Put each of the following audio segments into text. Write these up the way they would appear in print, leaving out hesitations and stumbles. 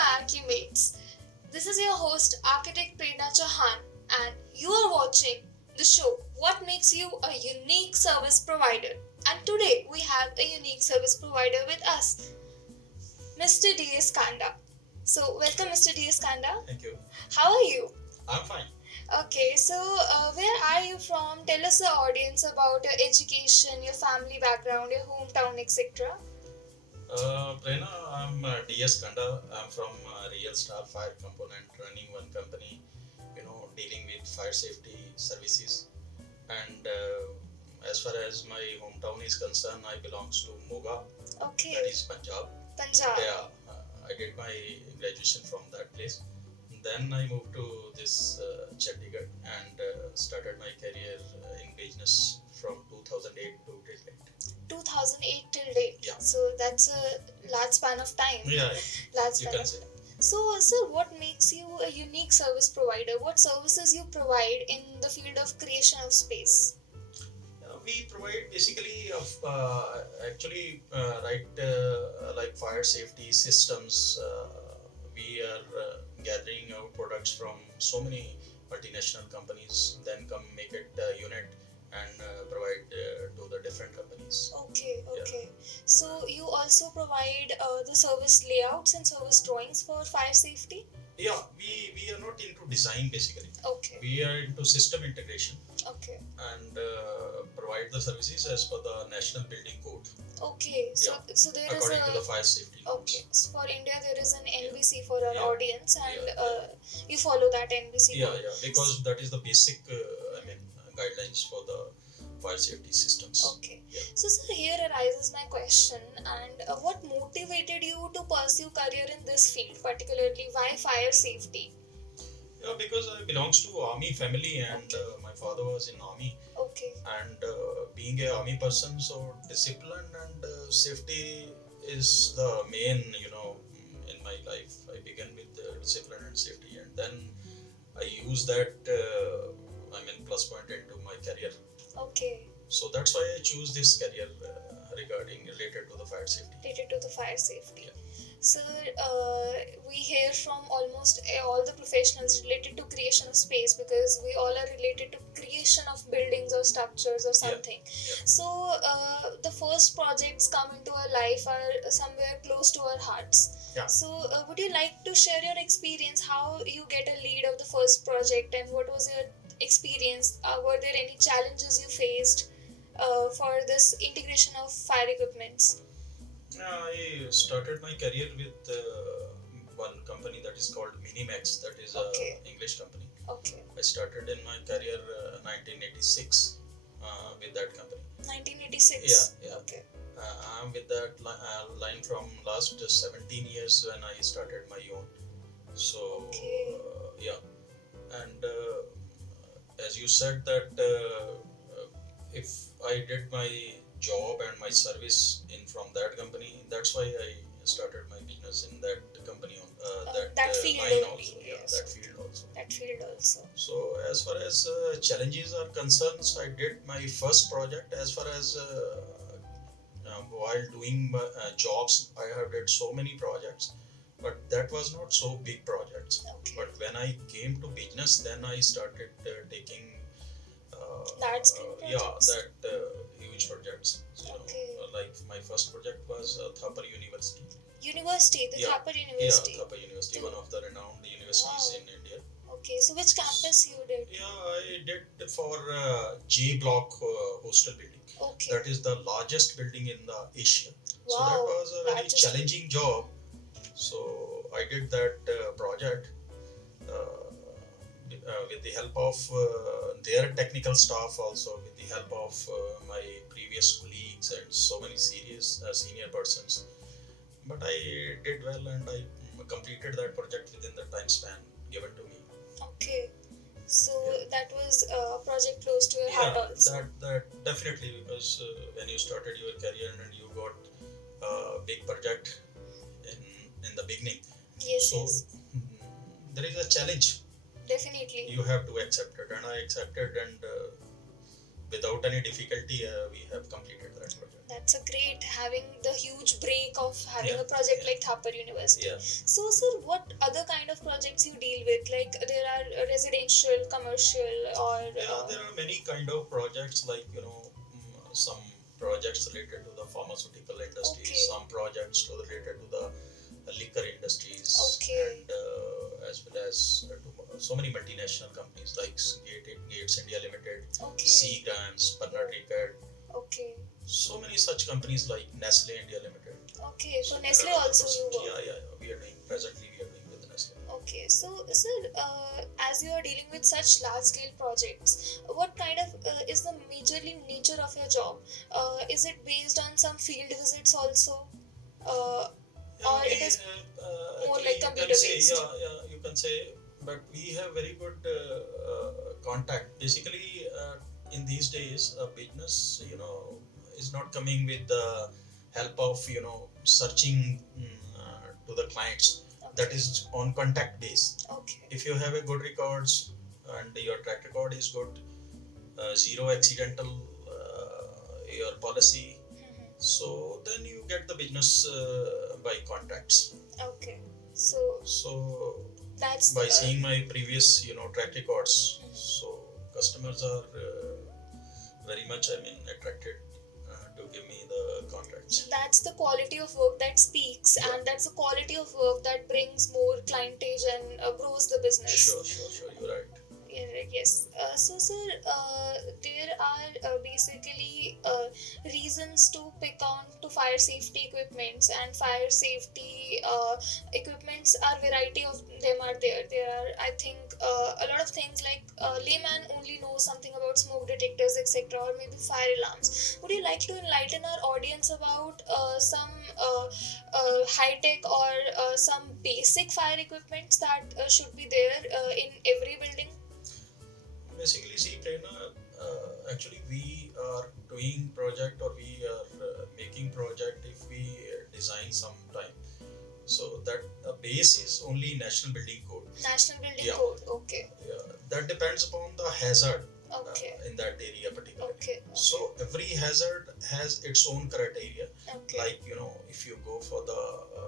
my Archimates. This is your host, Architect Prerna Chouhan, and you are watching the show What Makes You a Unique Service Provider. And today we have a unique service provider with us, Mr. D.S. Kanda. So, welcome, Mr. D.S. Kanda. Thank you. How are you? I'm fine. Okay, so where are you from? Tell us the audience about your education, your family background, your hometown, etc. Prerna, I'm D.S. Kanda. I'm from Real Star Fire Component, running one company, dealing with fire safety services. And as far as my hometown is concerned, I belongs to Moga, Okay, that is Punjab. Punjab. Yeah, I did my graduation from that place. Then I moved to this Chandigarh and started my career in business from 2008 to till date. 2008 till date. Yeah. So that's a large span of time. Yeah, Large you span can of say. So, sir, what makes you a unique service provider? What services you provide in the field of creation of space? We provide basically like fire safety systems. We are gathering our products from so many multinational companies, then come make it a unit and provide to the different companies. Okay, Yeah. okay. So you also provide the service layouts and service drawings for fire safety? Yeah, we are not into design basically. Okay, We are into system integration okay, and provide the services as per the National Building Code okay. So, Yeah. so there is according to the a fire safety norms. okay. So for India, there is an NBC for our Yeah. audience, and Yeah. you follow that NBC. Yeah, because that is the basic, guidelines for the fire safety systems. Okay. Yeah. So, sir, here arises my question, and what motivated you to pursue career in this field, particularly why fire safety? Yeah, because I belongs to army family and my father was in army Okay. and being a army person, so discipline and safety is the main, in my life. I began with discipline and safety and then I use that, plus point into my career. Okay. So that's why I choose this career related to the fire safety. Related to the fire safety. Yeah. Sir, we hear from almost all the professionals related to creation of space because we all are related to creation of buildings or structures or something. Yeah. So, the first projects come into our life are somewhere close to our hearts. Yeah. So, would you like to share your experience, how you get a lead of the first project and what was your experience? Were there any challenges you faced for this integration of fire equipments? I started my career with one company that is called Minimax, that is Okay. an English company. Okay. I started in my career 1986 with that company. 1986. Yeah. Okay. I'm with that line from last 17 years when I started my own. So, Okay. and as you said that if I did my job and my service in from that company, that's why I started my business in that company on That field line only, also. Yeah, yes. that field also. That field also. So as far as challenges are concerned, so I did my first project as far as while doing jobs, I have did so many projects, but that was not so big projects. Okay. But when I came to business, then I started taking Large scale projects. that huge projects. So, Okay. like my first project was Thapar University. University, the Yeah. Thapar University. Yeah, Thapar University, The- one of the renowned universities Wow. in India. Okay, so which campus you did? Yeah, I did for J Block hostel building. Okay. That is the largest building in the Asia. So Wow. that was a very Largest challenging job. So I did that project with the help of their technical staff, also with the help of my previous colleagues and so many senior persons. But I did well and I completed that project within the time span given to me. Okay. So Yeah. that was a project close to your heart also. that definitely, because when you started your career and you got a big project in the beginning, Yes, so yes. there is a challenge. Definitely. You have to accept it, and I accepted, and without any difficulty, we have completed that project. That's a great having the huge break of having Yeah, a project yeah. like Thapar University. Yeah. So, sir, what other kind of projects you deal with? Like there are residential, commercial, or Yeah, there are many kind of projects like some projects related to the pharmaceutical industry, Okay. some projects related to the liquor industries, Okay. and as well as to so many multinational companies like Gates India Limited, Okay. Seagrams, Pernod Ricard, Okay. so many such companies like Nestle India Limited. Okay. So there Nestle are also others. you work. Yeah. We are doing presently. We are doing with Nestle. Okay, so sir, as you are dealing with such large scale projects, what kind of is the majorly nature of your job? Is it based on some field visits also, or it is more Actually, like you can computer say, based? you can say, but we have very good contact. Basically, in these days, a business, is not coming with the help of, searching to the clients. That Okay. is on contact base. Okay. If you have a good records and your track record is good, zero accidental, your policy, Mhm. so then you get the business by contacts. Okay. So So that's by seeing my previous track records, Mhm. so customers are very much attracted to give me the contracts. so that's the quality of work that speaks, Yeah. and that's the quality of work that brings more clientage and grows the business. Sure, you're right. Yeah, yes. So, sir, there are basically reasons to pick on to fire safety equipments, and fire safety equipments are variety of them are there. There are, I think, a lot of things like layman only knows something about smoke detectors, etc., or maybe fire alarms. Would you like to enlighten our audience about some high tech or some basic fire equipments that should be there in every building? Basically, see, Prerna, actually we are doing project or we are making project if we design sometime. So that base is only National Building Code. National Building Yeah. Code. Okay. Yeah, that depends upon the hazard Okay. in that area particularly. Okay. So every hazard has its own criteria. Okay. Like if you go for the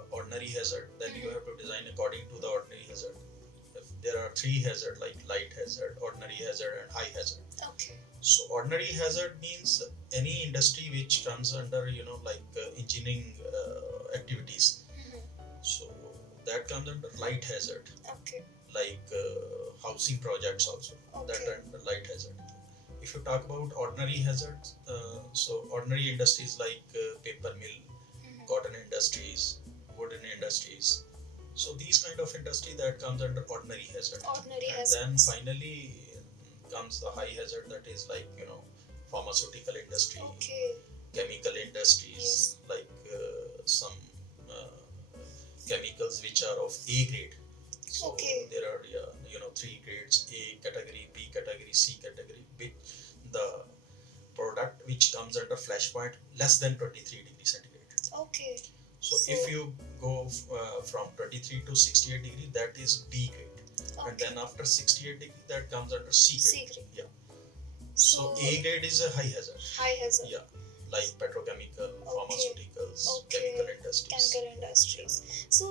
ordinary hazard, then you have to design according to the ordinary hazard. If there are three hazards like light hazard, ordinary hazard, and high hazard. Okay. So ordinary hazard means any industry which comes under like engineering activities. Mhm. So that comes under light hazard, Okay. like housing projects also. That Okay. under light hazard. If you talk about ordinary hazards, so ordinary industries like paper mill, Mhm. cotton industries, wooden industries. So these kind of industry that comes under ordinary hazard. Ordinary And hazards. then finally comes the high hazard, that is like pharmaceutical industry, Okay. chemical industries, Yes. like some chemicals which are of A grade. So Okay. there are three grades: A category, B category, C category. The product which comes under flash point less than 23 degrees centigrade. Okay. So if you go from 23 to 68 degree, that is B grade. And Okay. then after 68 degree, that comes under C grade. C grade. Yeah. So A grade is a high hazard. High hazard. Yeah. Like petrochemical, pharmaceuticals, Okay. chemical industries. Chemical industries. So,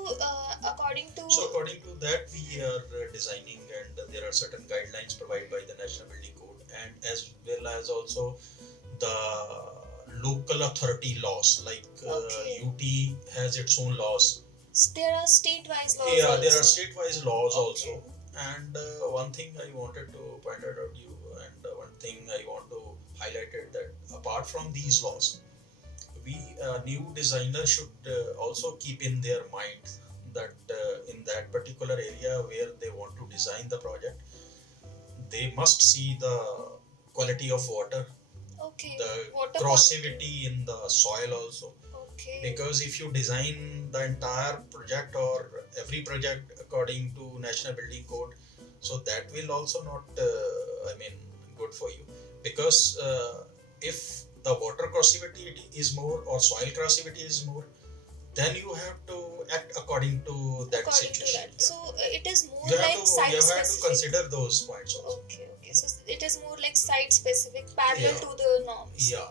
according to So according to that, we are designing, and there are certain guidelines provided by the National Building Code, and as well as also the local authority laws. Like Okay. UT has its own laws. there are state-wise laws. Yeah, also. there are state-wise laws Okay. also. And one thing I wanted to point out to you, and one thing I want to highlight it, that apart from these laws, we new designer should also keep in their mind that in that particular area where they want to design the project, they must see the quality of water, Okay. the Water corrosivity in the soil also. Okay. Because if you design the entire project or every project according to National Building Code, so that will also not good for you. Because if the water corrosivity is more or soil corrosivity is more, then you have to act according to that according situation. to that. So it is more You have like to site you have to specific. consider those points also. Okay. Okay. So it it is more like site specific, parallel Yeah. to the norms. Yeah,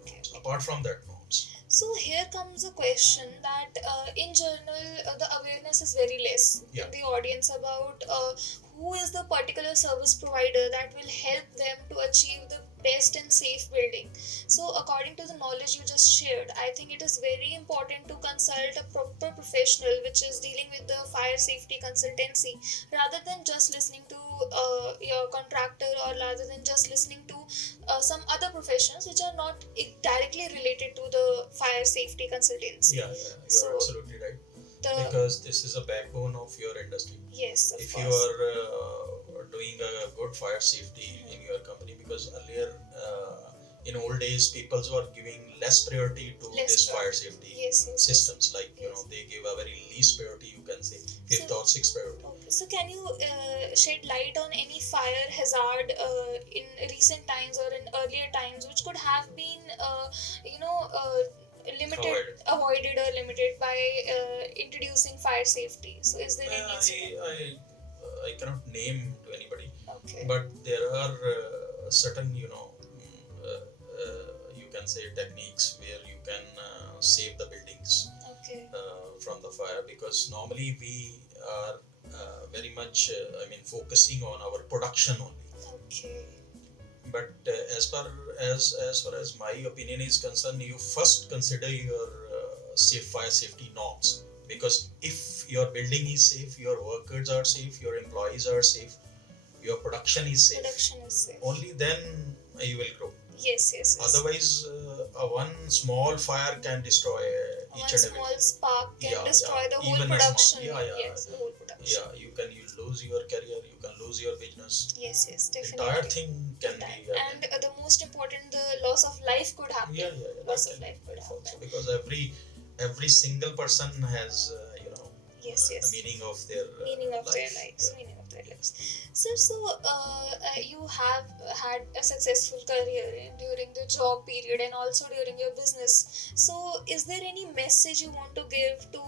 Okay. apart from that norms. So here comes a question that in general the awareness is very less Yeah. in the audience about who is the particular service provider that will help them to achieve the best and safe building. So according to the knowledge you just shared, I think it is very important to consult a proper professional which is dealing with the fire safety consultancy, rather than just listening to your contractor, or rather than just listening to some other professions which are not directly related to the fire safety consultancy. Yeah, you're absolutely right. Because this is a backbone of your industry. Yes, of if course. you are doing a good fire safety in your company, because earlier in old days people were giving less priority to this fire safety systems, like they give a very least priority, you can say fifth or sixth priority. Okay. So can you shed light on any fire hazard in recent times or in earlier times which could have been avoided or limited by introducing fire safety? So is there any incident? I cannot name to anybody. Okay. But there are certain you can say techniques where you can save the buildings from the fire, because normally we are very much focusing on our production only. Okay. But as far as my opinion is concerned, you first consider your fire safety norms, because if your building is safe, your workers are safe, your employees are safe, your production is safe, only then you will grow. Yes. Otherwise one small fire can destroy each and everything. One small spark can destroy the whole Even production. the whole production. You lose your career, you can lose your business. Yes, definitely. Entire thing can be and the most important, the loss of life could happen. Loss of life could happen also, because every single person has a meaning of their lives. Meaning of their lives. So you have had a successful career during the job period and also during your business. So is there any message you want to give to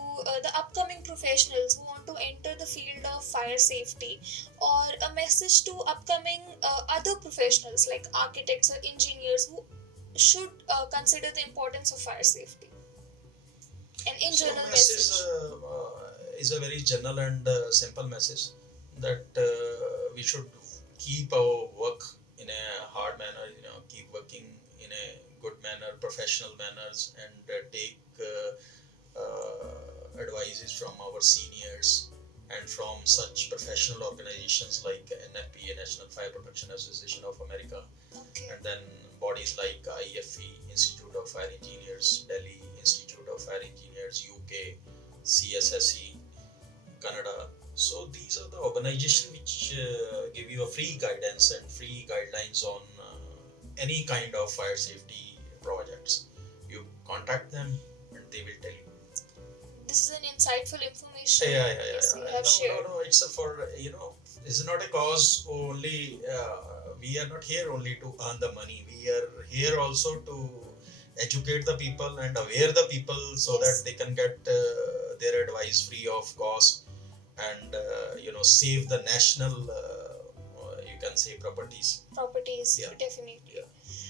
the upcoming professionals who want to enter the field of fire safety, or a message to upcoming other professionals like architects or engineers who should consider the importance of fire safety? And in general message is a very general and simple message, that we should keep our work in a hard manner, keep working in a good manner, professional manners, and take advices from our seniors and from such professional organizations like NFPA, National Fire Protection Association of America, and then bodies like IFE, Institute of Fire Engineers, Delhi Institute of Fire Engineers, UK, CSSE, Canada. So these are the organizations which give you a free guidance and free guidelines on any kind of fire safety projects. You contact them and they will tell you. This is an insightful information. Yes, you have shared. No, it's for it's not a cause only. We are not here only to earn the money. We are here also to educate the people and aware the people, so that they can get their advice free of cost, and save the national you can say properties, Definitely.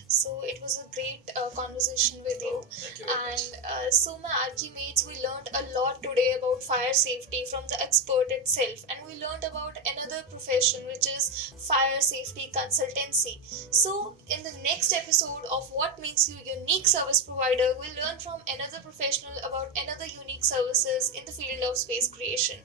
So it was a great conversation with you. Thank you very much. And so my Archimates, we learned a lot today about fire safety from the expert itself, and we learned about another profession which is fire safety consultancy. So in the next episode of What Makes You a Unique Service Provider, we'll learn from another professional about another unique services in the field of space creation.